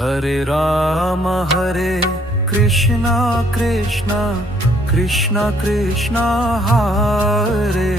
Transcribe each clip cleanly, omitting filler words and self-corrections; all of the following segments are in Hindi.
Hare Krishna Krishna Krishna Krishna Hare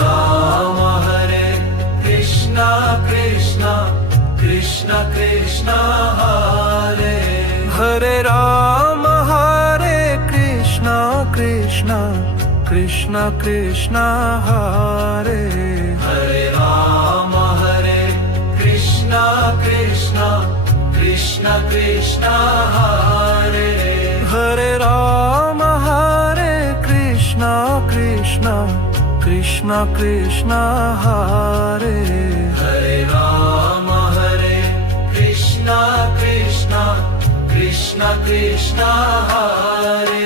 Ram Hare Krishna Krishna Krishna Krishna Hare Ram Hare Krishna Krishna Krishna Krishna Hare Ram Hare Krishna Krishna Krishna Krishna Hare Ram Hare Krishna Krishna Krishna Krishna Hare Ram Hare Krishna Krishna Krishna Krishna Hare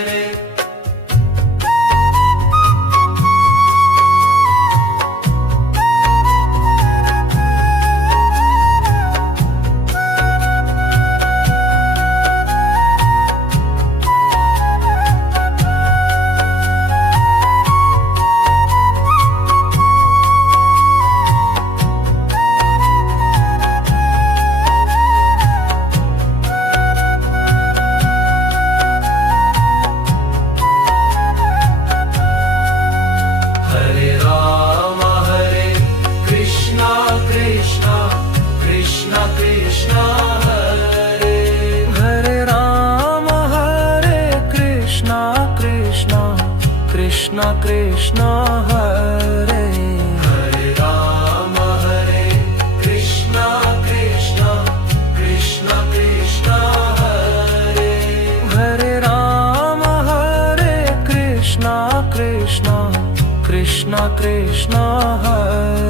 Krishna Krishna Hare Ram Hare Krishna Krishna Krishna Krishna Hare Ram Hare Krishna Krishna Krishna Krishna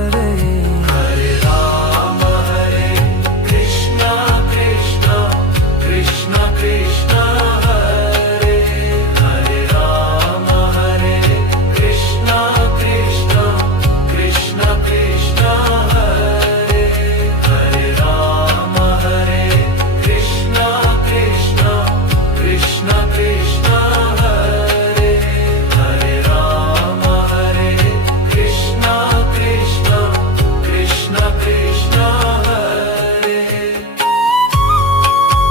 Hare Ram Hare Krishna Krishna Krishna Krishna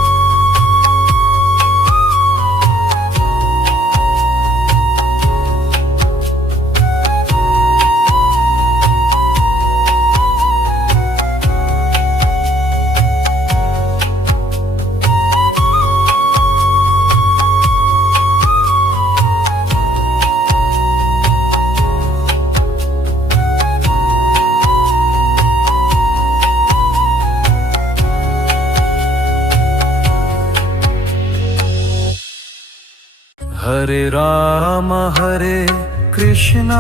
Hare Ram Hare Krishna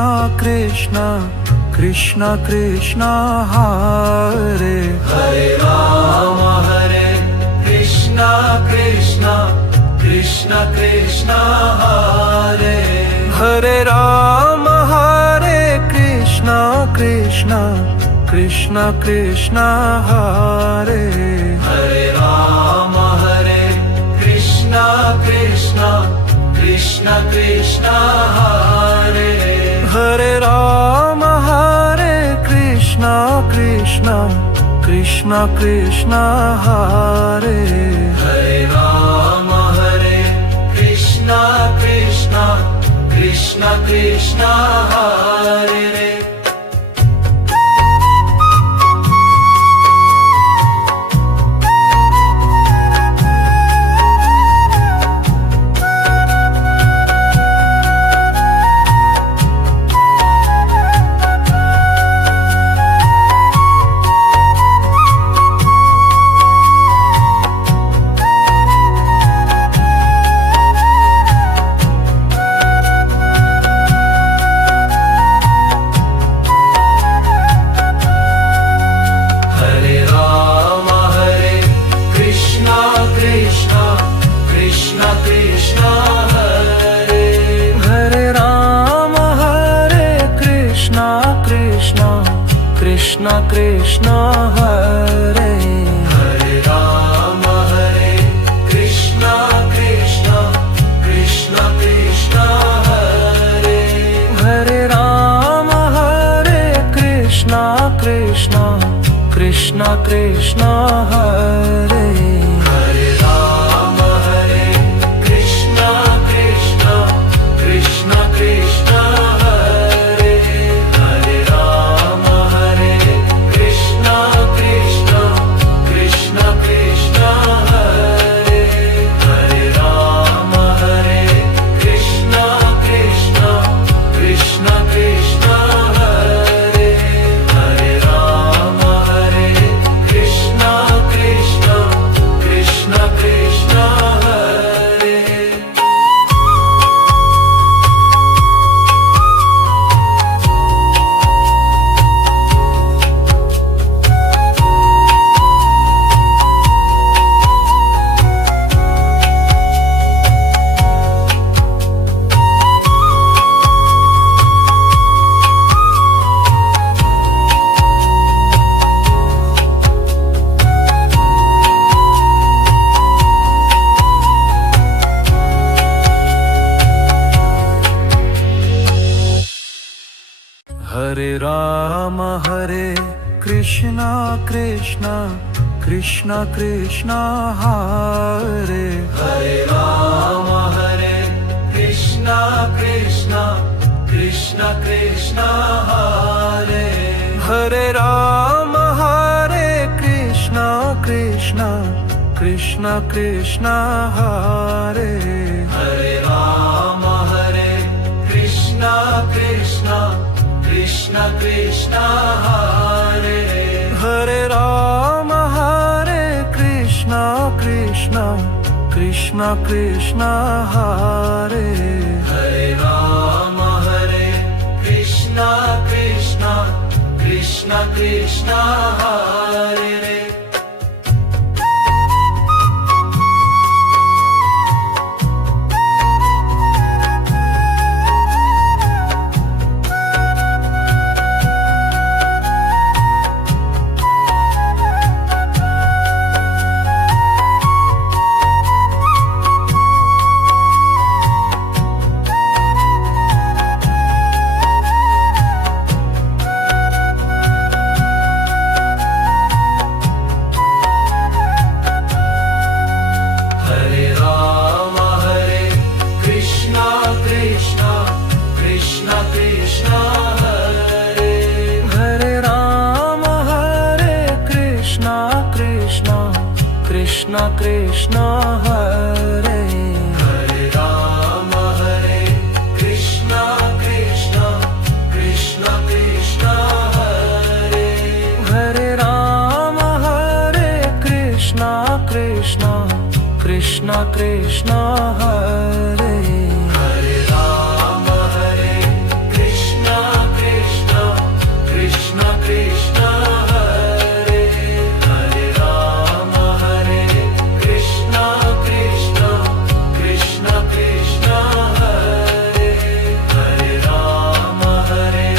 Krishna Krishna Krishna Hare Ram Hare Krishna Krishna Krishna Krishna Hare Ram Hare Krishna Krishna Krishna Krishna Hare Ram Hare Krishna Krishna Krishna Krishna Hare Ram Hare Krishna Krishna Krishna Krishna Hare Ram Hare Krishna Krishna Krishna Krishna Hare Krishna Krishna Hare Ram Hare Krishna Krishna Krishna Krishna Hare Ram Hare Krishna Krishna Krishna Krishna Hare Krishna Krishna Krishna Krishna Hare Hare Rama Hare Krishna Krishna Krishna Krishna Hare Hare Rama Hare Krishna Krishna Krishna Krishna Hare Hare Rama Hare Krishna Krishna Krishna Krishna Hare Hare Rama Hare Krishna Krishna Krishna Krishna Hare Hare Rama Hare Krishna Krishna Krishna Krishna Hare Hare Rama Hare Krishna Krishna Krishna Krishna Hare Hare Rama Hare Krishna Krishna Krishna Krishna Hare Hare Rama Hare Krishna Krishna Krishna Krishna Hare Hare Rama Hare Krishna Krishna Krishna Krishna Hare Hare Rama Hare Krishna Krishna Krishna Krishna Hare Hare Rama Hare Krishna Krishna Krishna Krishna Hare Hare Rama Hare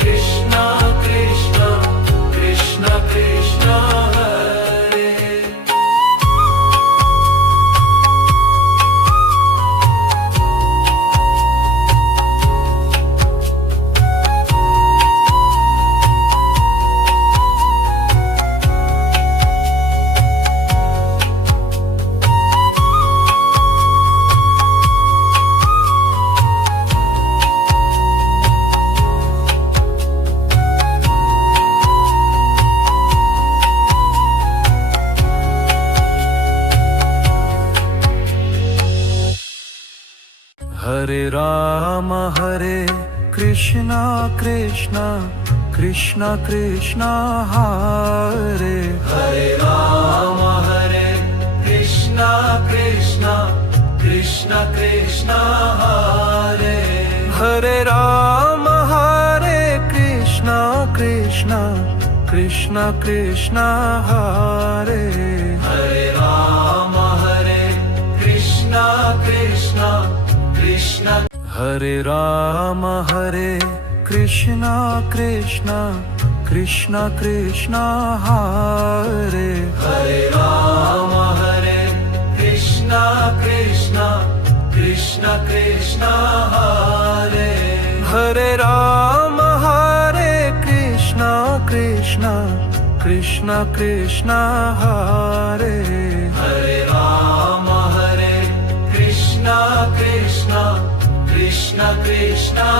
Krishna Krishna Krishna Krishna Hare Hare Rama Hare Krishna Krishna Krishna Krishna Hare Hare Rama Hare Krishna Krishna Krishna Krishna Hare Hare Rama Hare Krishna Krishna Krishna Krishna Hare Hare Rama Hare Krishna Krishna Krishna Krishna Hare Hare Rama Hare Krishna Krishna Krishna Hare Rama Hare Krishna Krishna Krishna Krishna Hare Hare Rama Hare Krishna Krishna Krishna Krishna Hare Hare Rama Hare Krishna Krishna Krishna Krishna Hare Hare Rama Hare Krishna Krishna Krishna Krishna